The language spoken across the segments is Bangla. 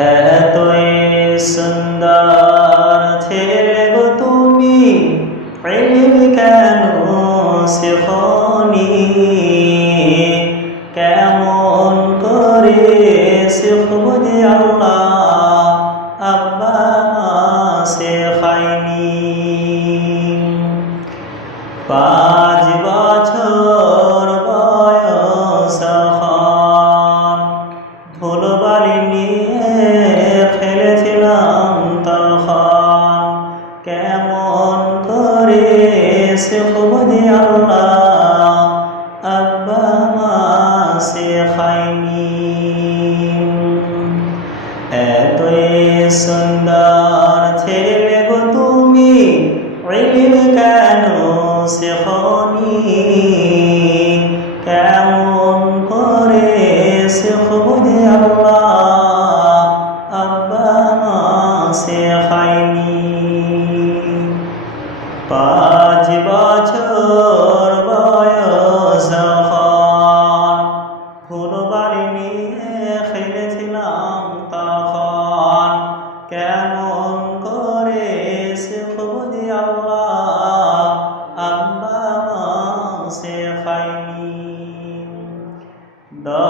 এতই সুন্দর ছেলে গো তুমি। ইলম কেন শেখনি? কেমন করে শিখব যে আল্লাহ আব্বা শেখায়নি। পাঁচ নিয়ে খেলেছিলাম তখন কেমন করে শেখব যে আল্লাহ আব্বা মা শেখায়নি এতই সুন্দর ছেলে গো তুমি কেন শেখনি কেমন পাঁচ বছর বয়স ফুলবাড়ি নিয়ে খেলেছিলাম তখন। কেমন করে শিখব আল্লাহ আব্বা মা শেখায়নি। দশ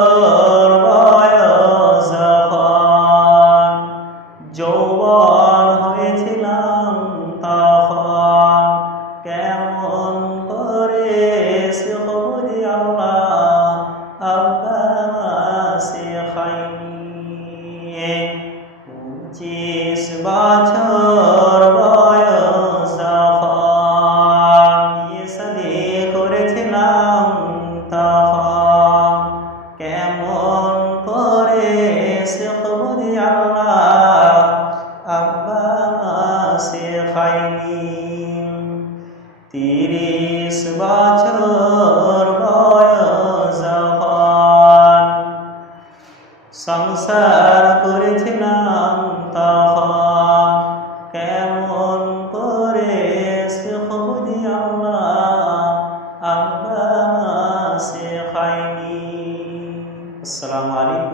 বছর বয়স বিয়ে করেছিলাম তখন কেমন করে আব্বা মা শেখায়নি তিরিশ বছর সংসার করেছিলাম তখন। কেমন করে সুখবুদি আল্লাহ আল্লাহ সে শেখায়নি আসসালামু আলাইকুম।